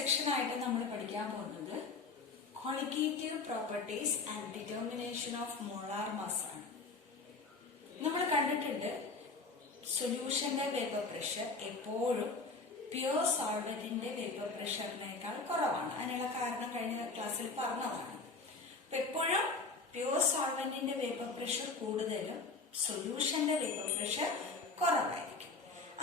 Section ആയിട്ട് നമ്മൾ പഠിക്കാൻ പോകുന്നത് qualitative properties and determination of molar mass ആണ്. നമ്മൾ കണ്ടിട്ടുണ്ട് സൊല്യൂഷന്റെ വേപ്പർ പ്രഷർ എപ്പോഴും പ്യൂർ സോൾവെന്റിന്റെ വേപ്പർ പ്രഷറിനേക്കാൾ കുറവാണ്. അതിനുള്ള കാരണം കഴിഞ്ഞ ക്ലാസ്സിൽ പറഞ്ഞതാണ്. അപ്പൊ എപ്പോഴും പ്യൂർ സോൾവെന്റിന്റെ വേപ്പർ പ്രഷർ കൂടുതലും സൊല്യൂഷന്റെ വേപ്പർ പ്രഷർ കുറവായിരിക്കും.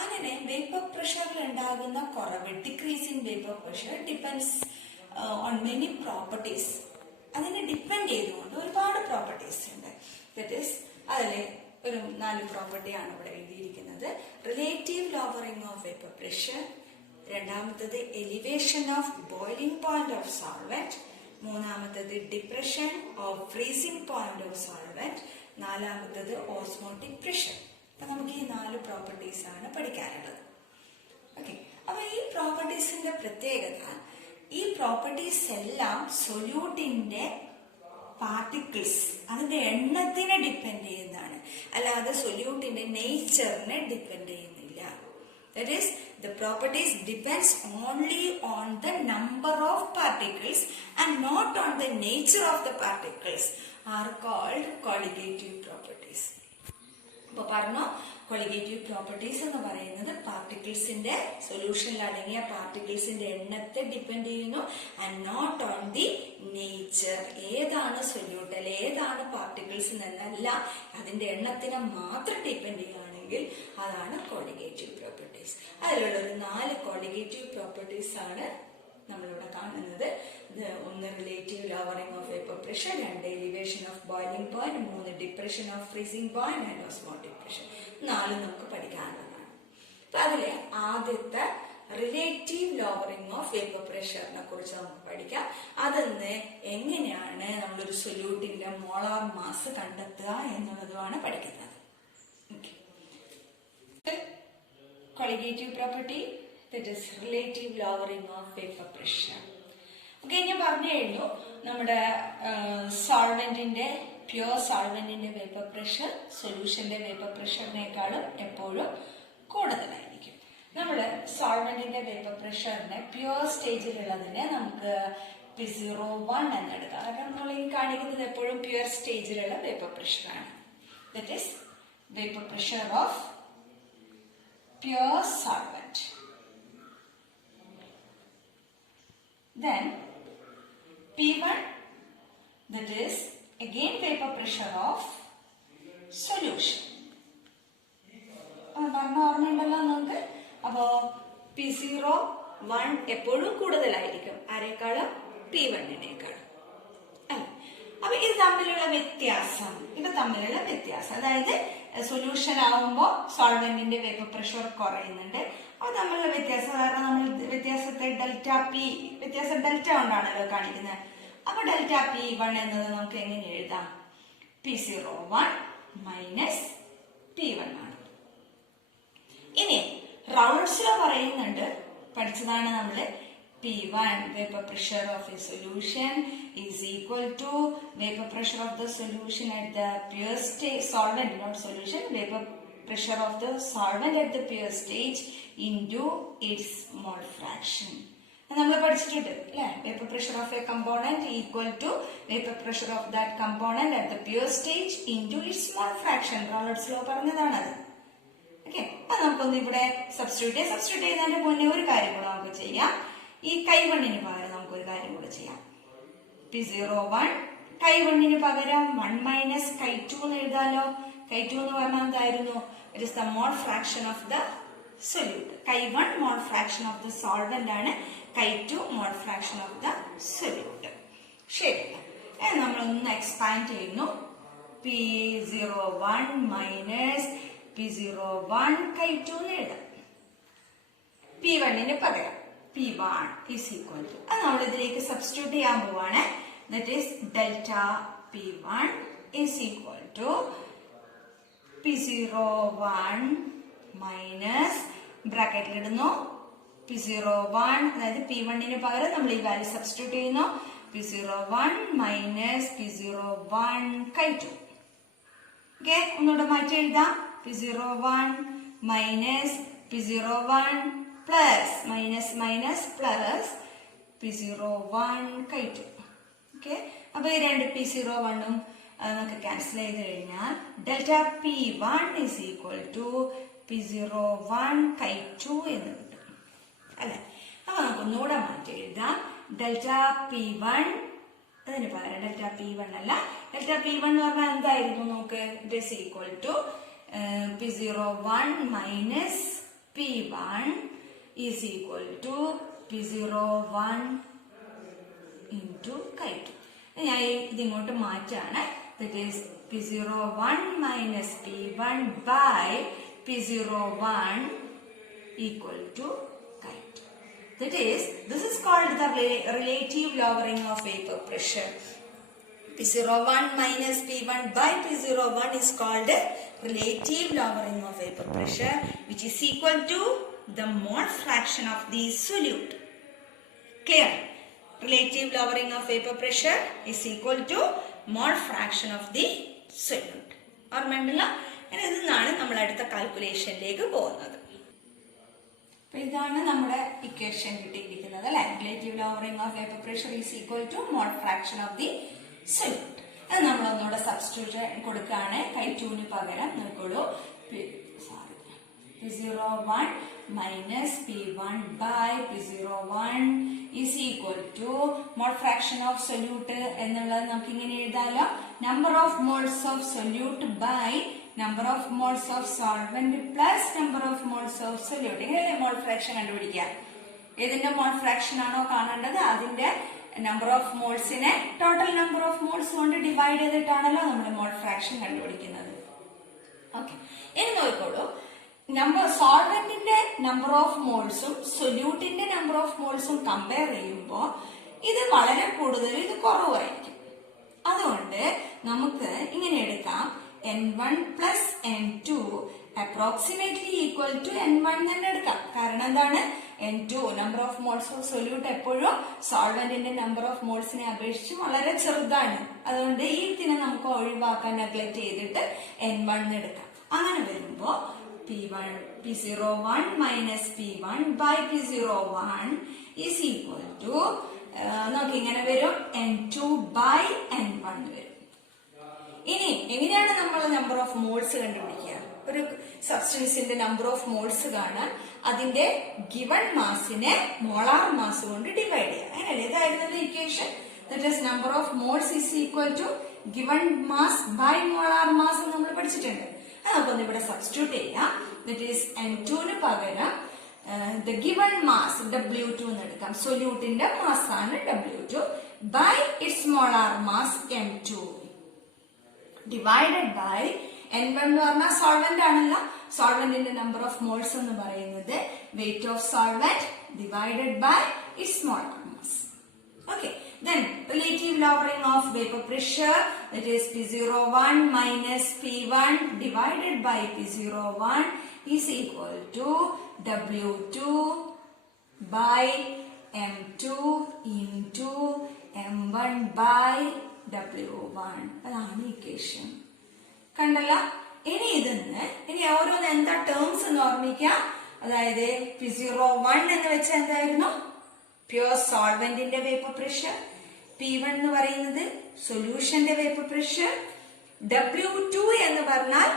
അങ്ങനെ വേപ്പർ പ്രഷറിൽ ഉണ്ടാകുന്ന കുറവ്, decrease in vapour pressure depends on many properties. അതിനെ ഡിപ്പെൻഡ് ചെയ്തുകൊണ്ട് ഒരുപാട് പ്രോപ്പർട്ടീസ് ഉണ്ട്. ദാറ്റ് ഈസ് അതിലെ ഒരു 4 പ്രോപ്പർട്ടിയാണ് ഇവിടെ എഴുതിയിരിക്കുന്നത്. Relative lowering of vapour pressure, രണ്ടാമത്തത് elevation of boiling point of solvent, മൂന്നാമത്തത് depression of freezing point of solvent, നാലാമത്തത് ഓസ്മോട്ടിക് പ്രഷർ. അപ്പൊ നമുക്ക് ഈ 4 പ്രോപ്പർട്ടീസ് ആണ് പഠിക്കാനുള്ളത്. ഓക്കെ, അപ്പൊ ഈ പ്രോപ്പർട്ടീസിന്റെ പ്രത്യേകത, ഈ പ്രോപ്പർട്ടീസ് എല്ലാം സൊല്യൂട്ടിന്റെ പാർട്ടിക്കിൾസ്, അതിന്റെ എണ്ണത്തിനെ ഡിപ്പെൻഡ് ചെയ്യുന്നതാണ്, അല്ലാതെ സൊല്യൂട്ടിന്റെ നേച്ചറിനെ ഡിപ്പെൻഡ് ചെയ്യുന്നില്ല. That is, the properties depends only on the number of particles and not on the nature of the particles are called colligative properties. ഇപ്പൊ പറഞ്ഞു, കൊളിഗേറ്റീവ് പ്രോപ്പർട്ടീസ് എന്ന് പറയുന്നത് പാർട്ടിക്കിൾസിന്റെ, സൊല്യൂഷനിൽ അടങ്ങിയ പാർട്ടിക്കിൾസിന്റെ എണ്ണത്തെ ഡിപ്പെൻഡ് ചെയ്യുന്നു, and not on the nature. ഏതാണ് solute, ഏതാണ് പാർട്ടിക്കിൾസ് എന്നല്ല, അതിന്റെ എണ്ണത്തിനെ മാത്രം ഡിപ്പെൻഡ് ചെയ്യുകയാണെങ്കിൽ അതാണ് കൊളിഗേറ്റീവ് പ്രോപ്പർട്ടീസ്. അതിലുള്ള ഒരു 4 കൊളിഗേറ്റീവ് പ്രോപ്പർട്ടീസ് ആണ് നമ്മളിവിടെ കാണുന്നത്. ഒന്ന് relative lowering of vapour pressure, 2 elevation of boiling point, 3 depression of freezing point and osmotic pressure. 4 നമുക്ക് പഠിക്കാനുള്ളതാണ്. അപ്പൊ അതിലെ ആദ്യത്തെ റിലേറ്റീവ് ലോവറിംഗ് ഓഫ് വേപ്പർ പ്രഷറിനെ കുറിച്ച് നമുക്ക് പഠിക്കാം. അതെന്ന് എങ്ങനെയാണ് നമ്മളൊരു സൊല്യൂട്ടിന്റെ മോളാർ മാസ് കണ്ടെത്തുക എന്നുള്ളതുമാണ് പഠിക്കുന്നത്. Colligative property, that is relative lowering of vapor pressure. Okay, ഞാൻ പറഞ്ഞു കഴിഞ്ഞു നമ്മുടെ സോൾവെന്റിന്റെ, പ്യൂർ സോൾവെന്റിന്റെ വേപ്പർ പ്രഷർ സൊല്യൂഷന്റെ വേപ്പർ പ്രഷറിനേക്കാളും എപ്പോഴും കൂടുതലായിരിക്കും. നമ്മൾ സോൾവെന്റിന്റെ വേപ്പർ പ്രഷറിനെ പ്യൂർ സ്റ്റേജിലുള്ളതിനെ നമുക്ക് P01 എന്നെടുക്കാം. കാരണം നമ്മൾ ഈ കാണിക്കുന്നത് എപ്പോഴും പ്യൂർ സ്റ്റേജിലുള്ള വേപ്പർ പ്രഷറാണ്. That is vapour pressure of pure solvent. Then P1, that is again vapor pressure of solution. പറഞ്ഞ ഓർമ്മയുണ്ടല്ലോ നമുക്ക്. അപ്പോ P01 എപ്പോഴും കൂടുതലായിരിക്കും ആരെക്കാളും, P1-നേക്കാളും. അപ്പൊ ഇത് തമ്മിലുള്ള വ്യത്യാസം, അതായത് സൊല്യൂഷൻ ആവുമ്പോൾ സോൾവെന്റിന്റെ വേപ്പർ പ്രഷർ കുറയുന്നുണ്ട്. അത് തമ്മിലുള്ള വ്യത്യാസം, കാരണം നമ്മൾ വ്യത്യാസത്തെ വ്യത്യാസം ഡെൽറ്റ കൊണ്ടാണല്ലോ കാണിക്കുന്നത്. അപ്പൊ ഡെൽറ്റ P1 എന്നത് നമുക്ക് എങ്ങനെ എഴുതാം? P01 മൈനസ് P1 ആണ്. ഇനി റൗൾട്ട്സ് ലോ പറയുന്നുണ്ട്, പഠിച്ചതാണ് നമ്മള്. P1 vapor pressure of a solution is equal to vapor pressure of the solution at the pure stage, solvent not solution, vapor pressure of the solvent at the pure stage into its mole fraction. നമ്മൾ പഠിച്ചിട്ടുണ്ട് അല്ലെ? Vapour pressure of a component equal to vapour pressure of that component at the pure stage into its mole fraction. Raoult's law പറഞ്ഞതാണത്. ഓക്കെ, അത് നമുക്കൊന്ന് ഇവിടെ substitute ചെയ്യുന്നതിന്റെ മുന്നേ ഒരു കാര്യം കൂടെ നമുക്ക് ചെയ്യാം. ഈ കൈവണ്ണിന് പകരം നമുക്കൊരു കാര്യം കൂടെ ചെയ്യാം. P01 കൈവണ്ണിന് പകരം 1 മൈനസ് K2 എന്ന് എഴുതാലോ. K2 എന്ന് പറഞ്ഞാൽ എന്തായിരുന്നു? It is the mall fraction of the solute. K1 mall fraction of the solvent ആണ്, K2 mall fraction of the solute. ശരി, നമ്മളൊന്ന് എക്സ്പാൻഡ് ചെയ്യുന്നു. P01 മൈനസ് P01 K2 എന്ന് എഴുതാം. P1-ന് പകരം P1 is equal to, അത് നമ്മൾ ഇതിലേക്ക് സബ്സ്റ്റിറ്റ്യൂട്ട് ചെയ്യാൻ പോവാണ്. That is delta P1 is equal to P01 minus ബ്രാക്കറ്റിൽ ഇടുന്നു P01, അതായത് P1-ന് പകരം നമ്മൾ ഈ വാല്യൂ സബ്സ്റ്റിറ്റ്യൂട്ട് ചെയ്യുന്നു. P01 minus P01 K2. Okay, ഒന്നുകൂടെ മാറ്റി എഴുതാം. P01 minus P01 plus minus minus plus P01 Chi2. Okay, അപ്പോൾ ഈ രണ്ട് P01 നമുക്ക് ക്യാൻസൽ ചെയ്ത് കഴിഞ്ഞാൽ delta P1 is equal to P01 Chi2 എന്ന് കിട്ടും അല്ലെ. അപ്പൊ നമുക്ക് ഒന്നുകൂടെ മാറ്റി എഴുതാം. ഡെൽറ്റ P1 അതിന് പകരം ഡെൽറ്റ P1 അല്ല, ഡെൽറ്റ P1 എന്ന് പറഞ്ഞാൽ എന്തായിരുന്നു നോക്ക്, it is equal to P01 minus P1 is equal to P01 into Chi2. ഞാൻ ഇതിങ്ങോട്ട് മാറ്റാണ്. That is P01 minus P1 by P01 equal to Chi2. That is, this is called the relative lowering of vapor pressure. P01 minus P1 by P01 is called relative lowering of vapor pressure, which is equal to the mole fraction of the solute. Clear? Relative lowering of vapor pressure is equal to mole fraction of the solute. ഓർമ്മയുണ്ടല്ലോ? ഇനി ഇതാണ് നമ്മൾ അടുത്ത കാൽക്കുലേഷനിലേക്ക് പോകുന്നത്. അപ്പൊ ഇതാണ് നമ്മുടെ equation കിട്ടിയിരിക്കുന്നത് അല്ലെ. Relative lowering of vapour pressure is equal to mole fraction of the solute. അത് നമ്മൾ ഒന്നുകൂടെ സബ്സ്റ്റിറ്റ്യൂഷൻ കൊടുക്കുകയാണ്. Chi2 പകരം നോക്കോളൂ, P01 minus P1 by P01 is equal to mole fraction of solute എന്നുള്ളത് നമുക്ക് ഇങ്ങനെ എഴുതാലോ. Number of moles of solute by number of moles of solvent plus number of moles of solute. ഇങ്ങനെയല്ലേ mole fraction കണ്ടുപിടിക്കുക. ഏതിന്റെ mole fraction ആണോ കാണേണ്ടത് അതിന്റെ നമ്പർ ഓഫ് മോൾസിനെ ടോട്ടൽ നമ്പർ ഓഫ് മോൾസ് കൊണ്ട് ഡിവൈഡ് ചെയ്തിട്ടാണല്ലോ നമ്മൾ മോൾ ഫ്രാക്ഷൻ കണ്ടുപിടിക്കുന്നത്. ഓക്കെ, ഇനി നോക്കിക്കോളൂ, സോൾവെന്റിന്റെ നമ്പർ ഓഫ് മോൾസും സൊല്യൂട്ടിന്റെ നമ്പർ ഓഫ് മോൾസും കമ്പയർ ചെയ്യുമ്പോൾ ഇത് വളരെ കൂടുതൽ, ഇത് കുറവായിരിക്കും. അതുകൊണ്ട് നമുക്ക് ഇങ്ങനെ എടുക്കാം, N1 plus N2 approximately equal to N1 തന്നെ എടുക്കാം. കാരണം എന്താണ്, N2 number of moles of solute എപ്പോഴും സോൾവെന്റിന്റെ നമ്പർ ഓഫ് മോൾസിനെ അപേക്ഷിച്ച് വളരെ ചെറുതാണ്. അതുകൊണ്ട് ഈ ഇതിനെ നമുക്ക് ഒഴിവാക്കാൻ നെഗ്ലക്ട് ചെയ്തിട്ട് N1 എടുക്കാം. അങ്ങനെ വരുമ്പോ P01 minus P1 by P01 is equal to നമുക്ക് ഇങ്ങനെ വരും, N2 ബൈ N1 വരും. ഇനി എങ്ങനെയാണ് നമ്മൾ നമ്പർ ഓഫ് മോൾസ് കണ്ടുപിടിക്കുക? ഒരു സബ്സ്റ്റൻസിന്റെ നമ്പർ ഓഫ് മോൾസ് കാണാൻ അതിന്റെ ഗിവൺ മാസിനെ മോളാർ മാസ് കൊണ്ട് ഡിവൈഡ് ചെയ്യുക. അങ്ങനെയല്ലേ, ഇതായിരുന്നു equation. That is number of moles is equal to given mass by molar mass നമ്മൾ പഠിച്ചിട്ടുണ്ട്. അത് നമുക്കൊന്ന് ഇവിടെ സബ്സ്റ്റിറ്റ്യൂട്ട് ചെയ്യാം. ദാറ്റ് ഈസ് N2 പകരം the given mass W2 എന്ന് എടുക്കാം. സൊല്യൂട്ടിന്റെ മാസ് ആണ് W2 by its molar mass M2 divided by N1 എന്ന് പറഞ്ഞാൽ സോൾവെന്റ് ആണല്ലോ. സോൾവെന്റിന്റെ നമ്പർ ഓഫ് മോൾസ് എന്ന് പറയുന്നത് weight of solvent divided by its molar mass. Okay, then relative lowering of vapor pressure, that is P01 minus P1 divided by P01 is equal to W2 by M2 into M1 by W1. അതാണ് equation. കണ്ടല്ല? ഇനി ഓരോന്ന് എന്താ terms എന്ന് ഓർമ്മിക്കാം. അതായത് P01 എന്ന് വെച്ചാൽ എന്തായിരുന്നു, പ്യൂർ സോൾവെന്റിന്റെ വേപ്പർ പ്രഷർ. P1 എന്ന് പറയുന്നത് സൊല്യൂഷന്റെ വേപ്പർ പ്രഷർ. W2 എന്ന് പറഞ്ഞാൽ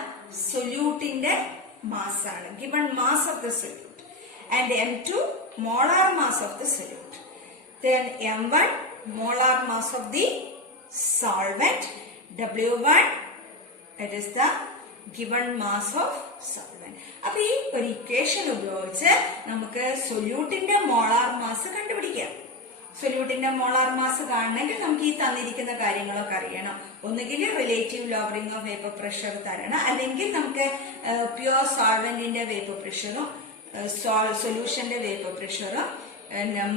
സൊല്യൂട്ടിന്റെ മാസ് ആണ്, given mass of the solute. And M2 molar mass of the solute. Then M1 molar mass of the solvent. W1 it is the given mass of solvent. അപ്പൊ ഈ ഒരു equation ഉപയോഗിച്ച് നമുക്ക് സൊല്യൂട്ടിന്റെ molar mass കണ്ടുപിടിക്കാം. സൊല്യൂട്ടിന്റെ molar mass കാണണമെങ്കിൽ നമുക്ക് ഈ തന്നിരിക്കുന്ന കാര്യങ്ങളൊക്കെ അറിയണം. ഒന്നുകിൽ relative lowering of vapour pressure തരണം, അല്ലെങ്കിൽ നമുക്ക് പ്യൂർ സോൾവെന്റിന്റെ വേപ്പർ പ്രഷറും സൊല്യൂഷന്റെ വേപ്പർ പ്രഷറും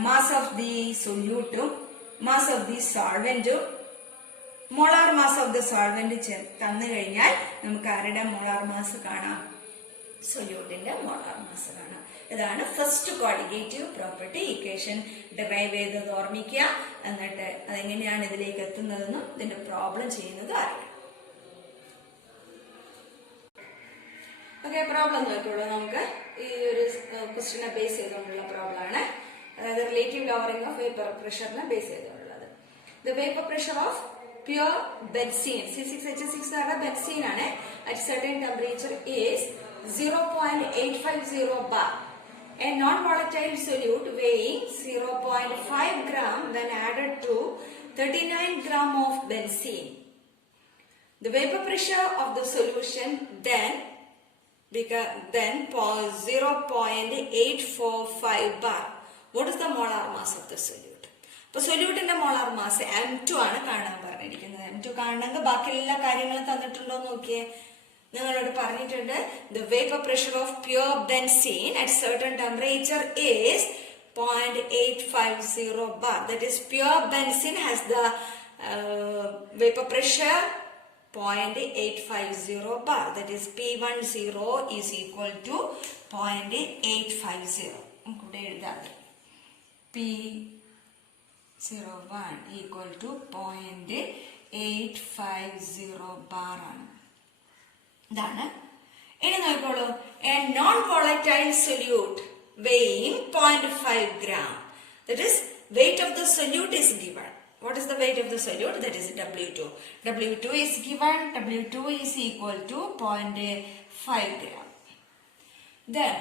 മാസ് ഓഫ് ദി സൊല്യൂട്ടും മാസ് ഓഫ് ദി സോൾവെന്റും molar mass of the solvent തന്നു കഴിഞ്ഞാൽ നമുക്ക് ആരുടെ മോളാർ മാസ് കാണാം, സൊല്യൂട്ടിന്റെ മോളാർ മാസ് കാണാം. ഇതാണ് ഫസ്റ്റ് കോഡിഗേറ്റീവ് പ്രോപ്പർട്ടി ഇക്വേഷൻ ഡിറൈവ് ചെയ്തത് ഓർമ്മിക്കുക. എന്നിട്ട് അതെങ്ങനെയാണ് ഇതിലേക്ക് എത്തുന്നതെന്നും ഇതിന്റെ പ്രോബ്ലം ചെയ്യുന്നത് അറിയാം. ഓക്കെ, പ്രോബ്ലം നോക്കിയുള്ളൂ. നമുക്ക് ഈ ഒരു ക്വസ്റ്റിനെ ബേസ് ചെയ്തുകൊണ്ടുള്ള പ്രോബ്ലം ആണ്. അതായത് relative relative covering of vapor pressure base ചെയ്തിട്ടുള്ളത്. The vapor pressure of pure benzene, C6H6 benzene at certain temperature is 0.850 bar. A non-volatile solute weighing 0.5 gram when added to 39 gram of benzene. The vapor pressure of the solution then 0.845 bar. What is the molar mass of the solute? So solute in the molar mass M2 ആണ് കാണാൻ പറഞ്ഞിരിക്കുന്നത്. M2 കാണണമെങ്കിൽ ബാക്കി എല്ലാ കാര്യങ്ങളും തന്നിട്ടുണ്ടോ നോക്കിയേ. നിങ്ങളോട് പറഞ്ഞിട്ടുണ്ട് the vapor pressure of pure benzene at certain temperature is 0.850 bar. That is pure benzene has the vapor pressure 0.850 bar. That is P10 is equal to 0.850. നമുക്കിവിടെ എഴുതാം P01 equal to 0.850 bar ആണ്. ഇതാണ്. ഇനി നോക്കിക്കോളൂ, a non-volatile solute weighing 0.5 gram. That is weight of the solute is given. What is the weight of the solute? That is W2. W2 is given. W2 is equal to 0.5 gram. Then,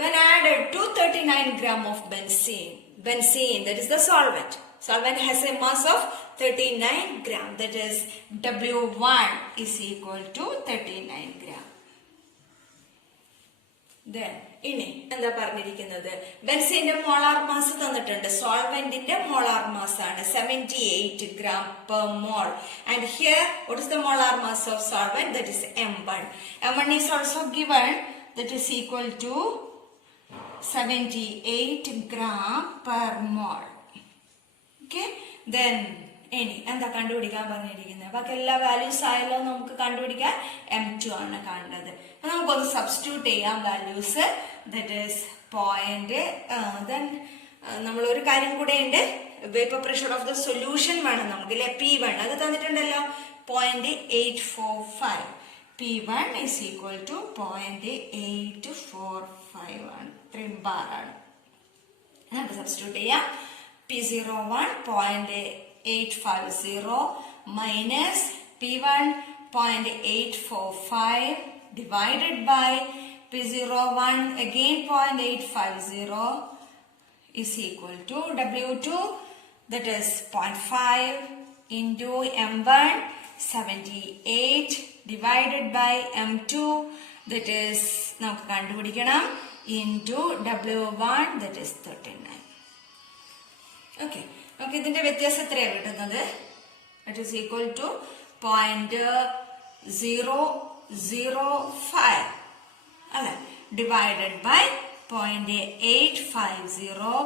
when added to 39 gram of benzene, that is the solvent. Solvent has a mass of 39 gram. That is W1 is equal to 39 gram. Then, ഇനി എന്താ പറഞ്ഞിരിക്കുന്നത്? ബെൻസീന്റെ molar mass തന്നിട്ടുണ്ട്. സോൾവെന്റിന്റെ molar mass ആണ് 78 gram per mole. And here, what is the molar mass of solvent? That is M1. M1 is also given. That is equal to 78 gram per mole. Okay. Then, ഇനി എന്താ കണ്ടുപിടിക്കാൻ പറഞ്ഞിരിക്കുന്നത്? ബാക്കി എല്ലാ values ആയാലോ നമുക്ക് കണ്ടുപിടിക്കാൻ M2 ആണ് കാണേണ്ടത്. അപ്പൊ നമുക്കൊന്ന് സബ്സ്റ്റിറ്റ്യൂട്ട് ചെയ്യാം വാല്യൂസ്. ദാറ്റ് ഈസ് then നമ്മൾ ഒരു കാര്യം കൂടെ ഉണ്ട്, vapour pressure of the solution വേണം നമുക്ക് അല്ലെ. P1 അത് തന്നിട്ടുണ്ടല്ലോ 0.845. P1 is equal to 0.845 ആണ്. 3 bar ആണ്. നമുക്ക് സബ്സ്റ്റിറ്റ്യൂട്ട് ചെയ്യാം. P01 0.850 minus P1 0.845 divided by P01 again 0.850 is equal to W2, that is 0.5 into M1 78 divided by M2, that is നമുക്ക് കണ്ടുപിടിക്കണം, into W1, that is 39. Okay. നമുക്ക് ഇതിന്റെ വ്യത്യാസം എത്രയാണ് കിട്ടുന്നത്? That is equal to 0.005 അല്ലെ, divided by 0.850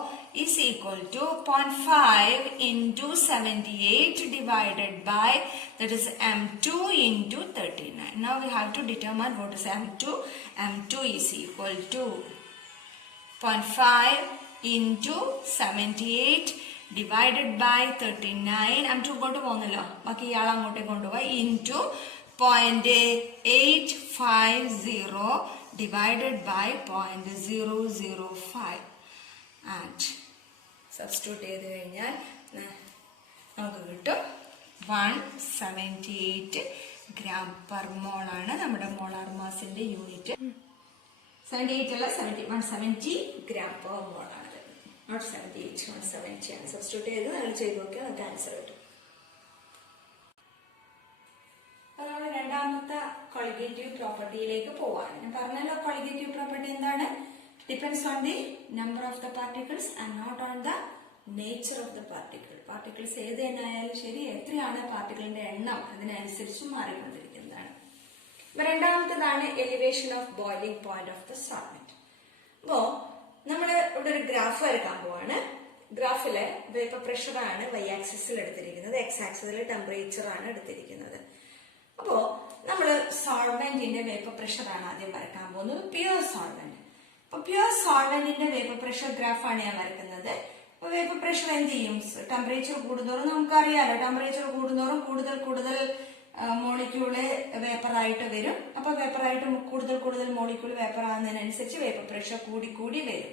is equal to 0.5 into 78 divided by, that is M2 into 39. Now we have to determine what is M2. M2 is equal to 0.5 into 78 divided by 39. M2 കൊണ്ട് പോകുന്നല്ലോ, ബാക്കി ഇയാൾ അങ്ങോട്ടേ കൊണ്ടുപോയി, into 0.850 divided by 0.005 and substitute ചെയ്ത് കഴിഞ്ഞാൽ നമുക്ക് കിട്ടും 178 gram per mole ആണ് നമ്മുടെ മോളാർ മാസിന്റെ യൂണിറ്റ്. 78 അല്ല 170 gram per mole ആണ്. Not 78, 170 ആണ്. സബ്സ്റ്റിറ്റ്യൂട്ട് ചെയ്ത് നമ്മൾ ചെയ്ത് നോക്കിയാൽ നമുക്ക് ആൻസർ കിട്ടും. അപ്പൊ നമ്മൾ രണ്ടാമത്തെ കൊളിഗേറ്റീവ് പ്രോപ്പർട്ടിയിലേക്ക് പോവാണ്. ഞാൻ പറഞ്ഞല്ലോ കൊളിഗേറ്റീവ് പ്രോപ്പർട്ടി എന്താണ്? Depends on the number of the particles and not on the nature of the particle. Particles ഏത് തന്നെ ആയാലും ശരി, എത്രയാണ് പാർട്ടിക്കിളിന്റെ എണ്ണം അതിനനുസരിച്ച് മാറിക്കൊണ്ടിരിക്കുന്നതാണ്. അപ്പൊ രണ്ടാമത്തേതാണ് elevation of boiling point of the solvent. അപ്പോ നമ്മൾ ഇവിടെ ഒരു ഗ്രാഫ് വരയ്ക്കാൻ പോവാണ്. ഗ്രാഫില് വേപ്പർ പ്രഷർ ആണ് വൈ ആക്സിസിൽ എടുത്തിരിക്കുന്നത്, എക്സ് ആക്സിസിൽ ടെമ്പറേച്ചർ ആണ് എടുത്തിരിക്കുന്നത്. അപ്പോ നമ്മൾ സോൾവെന്റിന്റെ വേപ്പർ പ്രഷർ ആണ് ആദ്യം വരയ്ക്കാൻ പോകുന്നത്, പ്യുവർ സോൾവെന്റ്. അപ്പൊ പ്യുവർ സോൾവെന്റിന്റെ വേപ്പർ പ്രഷർ ഗ്രാഫാണ് ഞാൻ വരയ്ക്കുന്നത്. അപ്പൊ വേപ്പർ പ്രഷർ എന്ത് ചെയ്യും? ടെമ്പറേച്ചർ കൂടുന്തോറും നമുക്കറിയാലോ, ടെമ്പറേച്ചർ കൂടുന്തോറും കൂടുതൽ മോളിക്യൂള് വേപ്പറായിട്ട് വരും. അപ്പൊ വേപ്പറായിട്ട് കൂടുതൽ മോളിക്യൂൾ വേപ്പർ ആകുന്നതിനനുസരിച്ച് വേപ്പർ പ്രഷർ കൂടി വരും.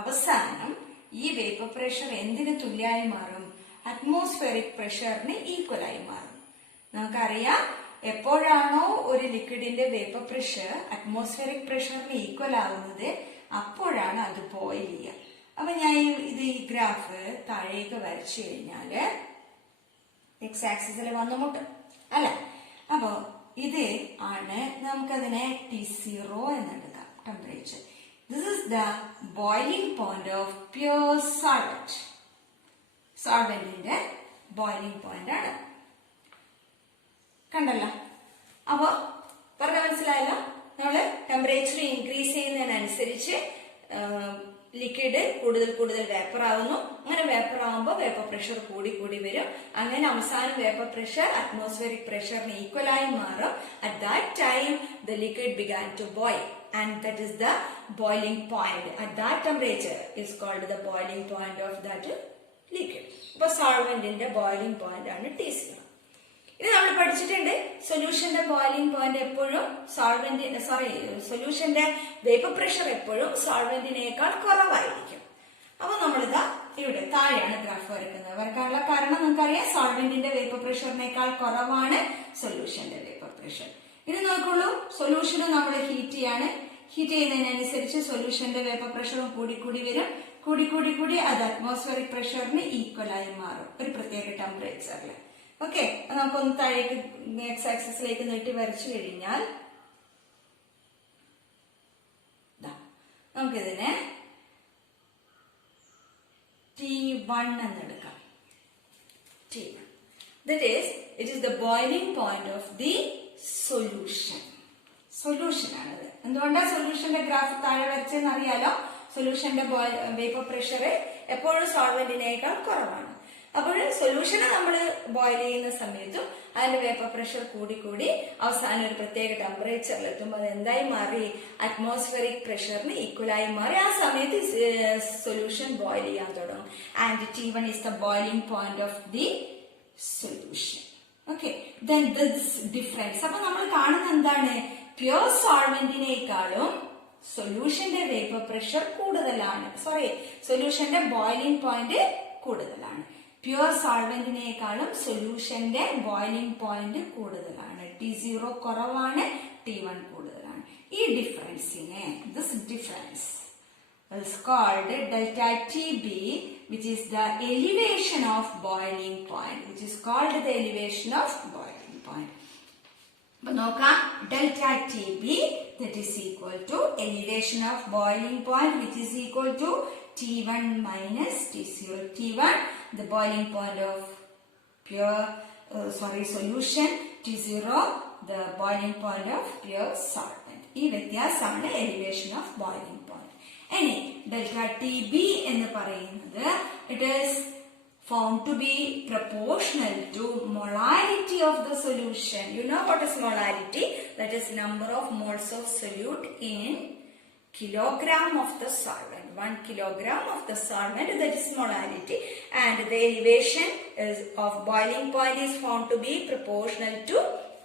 അവസാനം ഈ ഈ വേപ്പർ പ്രഷർ എന്തിന് തുല്യമായി മാറും? അറ്റ്മോസ്ഫിയറിക് പ്രഷറിന് ഈക്വൽ ആയി മാറും. നമുക്കറിയാം, എപ്പോഴാണോ ഒരു ലിക്വിഡിന്റെ വേപ്പർ പ്രഷർ അറ്റ്മോസ്ഫിയറിക് പ്രഷറിന് ഈക്വൽ ആവുന്നത് അപ്പോഴാണ് അത് ബോയിൽ ചെയ്യുക. അപ്പൊ ഞാൻ ഈ ഗ്രാഫ് താഴേക്ക് വരച്ചു കഴിഞ്ഞാല് എക്സ് ആക്സിസിൽ വന്നു മുട്ടും അല്ല. അപ്പോ ഇത് ആണ്, നമുക്കതിനെ T0 എന്നെടുക്കാം, temperature. This is the boiling point of pure solvent. സോൾവെന്റിന്റെ ബോയിലിംഗ് പോയിന്റ് ആണ്. കണ്ടല്ലോ? അപ്പോ പറഞ്ഞ മനസ്സിലായല്ലോ? നമ്മള് ടെമ്പറേച്ചർ ഇൻക്രീസ് ചെയ്യുന്നതിനനുസരിച്ച് ലിക്വിഡ് കൂടുതൽ കൂടുതൽ വേപ്പർ ആവുന്നു. അങ്ങനെ വേപ്പർ ആവുമ്പോൾ വേപ്പർ പ്രഷർ കൂടി കൂടി വരും. അങ്ങനെ അവസാനം വേപ്പർ പ്രഷർ അറ്റ്മോസ്ഫിയറിക് പ്രഷറിന് ഈക്വൽ ആയി മാറും. At that time the liquid began to boil and that is the boiling point. At that temperature is called the boiling point of that liquid. അപ്പോൾ സോൾവെന്റിന്റെ boiling point ആണ് T0. ഇത് നമ്മൾ പഠിച്ചിട്ടുണ്ട്. സൊല്യൂഷന്റെ boiling point എപ്പോഴും സൊല്യൂഷന്റെ vapour pressure എപ്പോഴും സോൾവെന്റിനേക്കാൾ കുറവായിരിക്കും. അപ്പൊ നമ്മളിതാ ഇവിടെ താഴെയാണ് ഗ്രാഫ് വരയ്ക്കുന്നത്. വരക്കാനുള്ള കാരണം നമുക്കറിയാം, സോൾവെന്റിന്റെ വേപ്പർ പ്രഷറിനേക്കാൾ കുറവാണ് സൊല്യൂഷന്റെ വേപ്പർ പ്രഷർ. ഇത് നോക്കുള്ളൂ, സൊല്യൂഷന് നമ്മൾ ഹീറ്റ് ചെയ്യാണ്. ഹീറ്റ് ചെയ്യുന്നതിനനുസരിച്ച് സൊല്യൂഷന്റെ വേപ്പർ പ്രഷറും കൂടി കൂടി വരും. കൂടി കൂടി കൂടി അത് അറ്റ്മോസ്ഫിയറിക് പ്രഷറിന് ഈക്വൽ ആയി മാറും ഒരു പ്രത്യേക ടെമ്പറേച്ചറിൽ. ഓക്കെ, നമുക്കൊന്ന് താഴേക്ക് എക്സ് ആക്സിസിലേക്ക് നീട്ടി വരച്ചു കഴിഞ്ഞാൽ നമുക്കിതിനെ T1 എന്നെടുക്കാം. T1. That is, it is the boiling point of the solution. Solution ആണത്. എന്തുകൊണ്ടാണ് സൊല്യൂഷന്റെ ഗ്രാഫ് താഴെ വരച്ചെന്ന് അറിയാലോ? സൊല്യൂഷന്റെ വേപ്പർ പ്രഷർ എപ്പോഴും സോൾവെന്റിനേക്കാൾ കുറവാണ്. അപ്പോൾ സൊല്യൂഷനെ നമ്മൾ ബോയിൽ ചെയ്യുന്ന സമയത്തും അതിന്റെ വേപ്പർ പ്രഷർ കൂടി കൂടി അവസാനം ഒരു പ്രത്യേക ടെമ്പറേച്ചറിൽ എത്തുമ്പോൾ അത് എന്തായി മാറി? അറ്റ്മോസ്ഫിയറിക് പ്രഷറിന് ഈക്വലായി മാറി. ആ സമയത്ത് സൊല്യൂഷൻ ബോയിൽ ചെയ്യാൻ തുടങ്ങും. And T1 is the boiling point of the solution. Okay, then this difference. അപ്പൊ നമ്മൾ കാണുന്ന എന്താണ്? പ്യൂർ സോൾവെന്റിനേക്കാളും സൊല്യൂഷന്റെ വേപ്പർ പ്രഷർ കൂടുതലാണ്. സൊല്യൂഷന്റെ ബോയിലിംഗ് പോയിന്റ് കൂടുതലാണ്. പ്യൂർ സോൾവെന്റിനേക്കാളും സൊല്യൂഷന്റെ ബോയിലിംഗ് പോയിന്റ് കൂടുതലാണ്. T0 കുറവാണ്, T1 കൂടുതലാണ്. ഈ ഡിഫറൻസിനെ, this difference is called delta TB, which is the elevation of boiling point. Which is called the elevation of boiling point. But നോക്കാം, delta TB, that is equal to elevation of boiling point, which is equal to T1 minus T0. T1, the boiling point of solution. T0, the boiling point of pure solvent. ഈ വ്യത്യാസമാണ് elevation of boiling point. ഇനി delta TB എന്ന് പറയുന്നത്, it is found to be proportional to molarity of the solution. You know what is molarity? That is number of moles of solute in kilogram of the solvent. 1 kilogram of the solvent, that is molarity. And the elevation of boiling point is found to be proportional to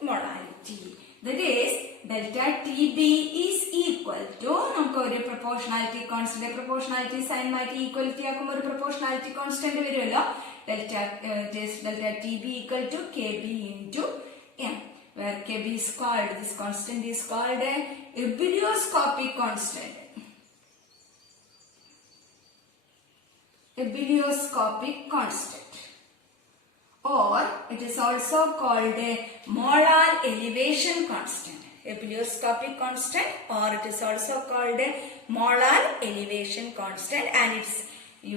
molarity. That is, delta TB is equal to, നമുക്ക് ഒരു proportionality constant, proportionality sign മാറ്റി equality ആക്കുമ്പോൾ ഒരു proportionality constant വരുമല്ലോ. delta TB equal to KB into M, where KB is called, this constant is called a ebullioscopic constant. Ebullioscopic constant. Or it is also called a molar elevation constant. Ebullioscopic constant, or it is also called a molar elevation constant, and its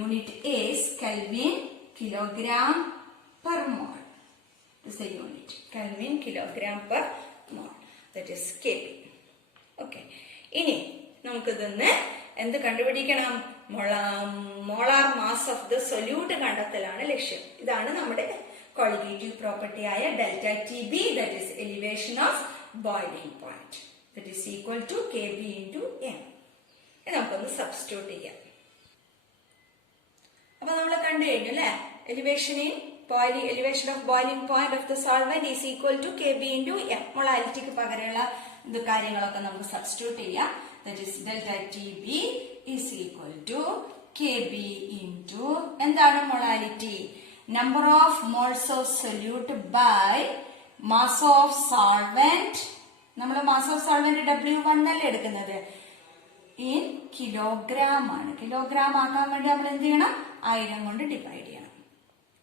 unit is Kelvin kilogram per mole. This is the unit, Kelvin kilogram per mole. That is Kb. Okay. ഇനി നമുക്കിതൊന്ന് എന്ത് കണ്ടുപിടിക്കണം? Molar mass of the solute കണ്ടെത്തലാണ് ലക്ഷ്യം. ഇതാണ് നമ്മുടെ qualitative property ആയ delta TB, that is elevation of boiling point, that is equal to KB into M. നമുക്കൊന്ന് സബ്സ്റ്റിറ്റ്യൂട്ട് ചെയ്യാം. അപ്പൊ നമ്മൾ കണ്ടു കഴിഞ്ഞു അല്ലെ? elevation of boiling point of the solvent is equal to KB into M. മൊളാരിറ്റിക്ക് പകരമുള്ള കാര്യങ്ങളൊക്കെ നമുക്ക് സബ്സ്റ്റിറ്റ്യൂട്ട് ചെയ്യാം. That is delta TB is equal to kb into എന്താണ് molality? Number of moles of solute by mass of solvent. നമ്മൾ mass of solvent W1 അല്ലേ എടുക്കുന്നത്, in kilogram ആണ്. Kilogram ആക്കാൻ വേണ്ടി നമ്മൾ എന്ത് ചെയ്യണം? 1000 കൊണ്ട് ഡിവൈഡ് ചെയ്യണം.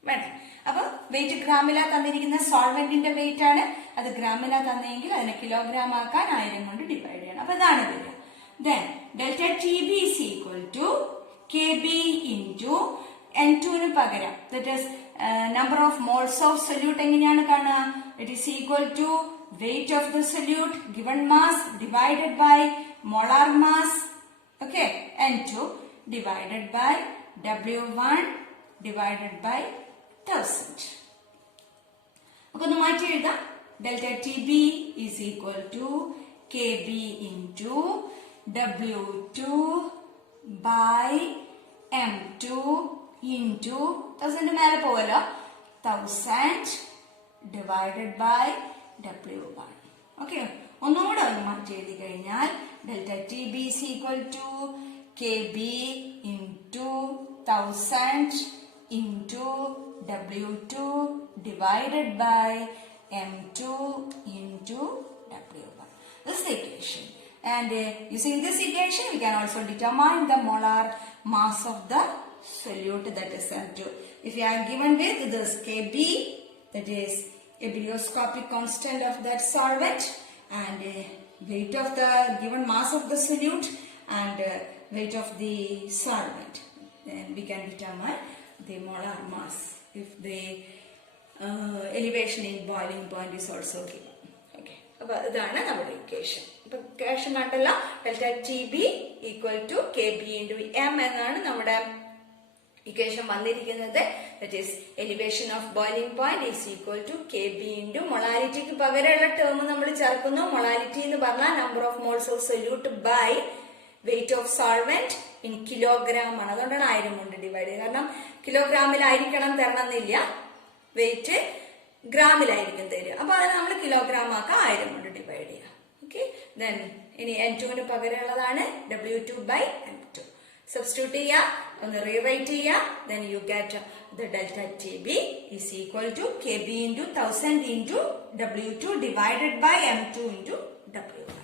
വേണം. അപ്പൊ വെയിറ്റ് ഗ്രാമിലാ തന്നിരിക്കുന്ന സോൾവെന്റിന്റെ വെയിറ്റ് ആണ്. അത് ഗ്രാമിലാ തന്നെങ്കിൽ അതിനെ കിലോഗ്രാം ആക്കാൻ 1000 കൊണ്ട് ഡിവൈഡ് ചെയ്യണം. അപ്പൊ ഇതാണ് വരിക. Then delta TB is equal to KB into N2 ന് പകരം that is number of moles of solute എങ്ങനെയാണ് കാണുക? It is equal to weight of the solute given mass divided by molar mass, okay, N2 divided by W1 divided by 1000. അപ്പൊ ഒന്ന് മാറ്റി എഴുതാം. delta TB is equal to KB into W2 by M2 into 1000 മേലെ പോവല്ലോ 1000 divided by W1. Okay, ഒന്നുകൂടെ ഒന്ന് മാറ്റി എഴുതി കഴിഞ്ഞാൽ delta TB is equal to KB into 1000 into W2 divided by M2 into W1. This is the equation. And using this equation, we can also determine the molar mass of the solute, that is M2. If you are given with this Kb, that is ebullioscopic constant of that solvent, and weight of the given mass of the solute, and weight of the solvent, then we can determine the molar mass if the elevation in boiling point is also given. അപ്പൊ ഇതാണ് നമ്മുടെ equation. ഇപ്പൊ equation കണ്ടല്ലോ, delta TB equal to KB into M എന്നാണ് നമ്മുടെ equation വന്നിരിക്കുന്നത്. That is elevation of boiling point is equal to KB into മൊളാലിറ്റിക്ക് പകരമുള്ള ടേം നമ്മൾ ചേർക്കുന്നു. മൊളാലിറ്റി എന്ന് പറഞ്ഞാൽ number of moles of solute by weight of solvent in kilogram ആണ്. അതുകൊണ്ടാണ് 1000 കൊണ്ട് ഡിവൈഡ് ചെയ്യുക. കാരണം കിലോഗ്രാമിലായിരിക്കണം തരണം എന്നില്ല, വെയിറ്റ് ഗ്രാമിലായിരിക്കും തരിക. അപ്പൊ അത് നമ്മൾ കിലോഗ്രാം ആക്കാം, 1000 കൊണ്ട് ഡിവൈഡ് ചെയ്യാം. ഓക്കെ, ദെൻ ഇനി N2 പകരമുള്ളതാണ് W2 by M2. Substitute ചെയ്യുക, ഒന്ന് റീറൈറ്റ് ചെയ്യുക. Then you get the delta TB is equal to KB into 1000 into W2 divided by M2 into W1.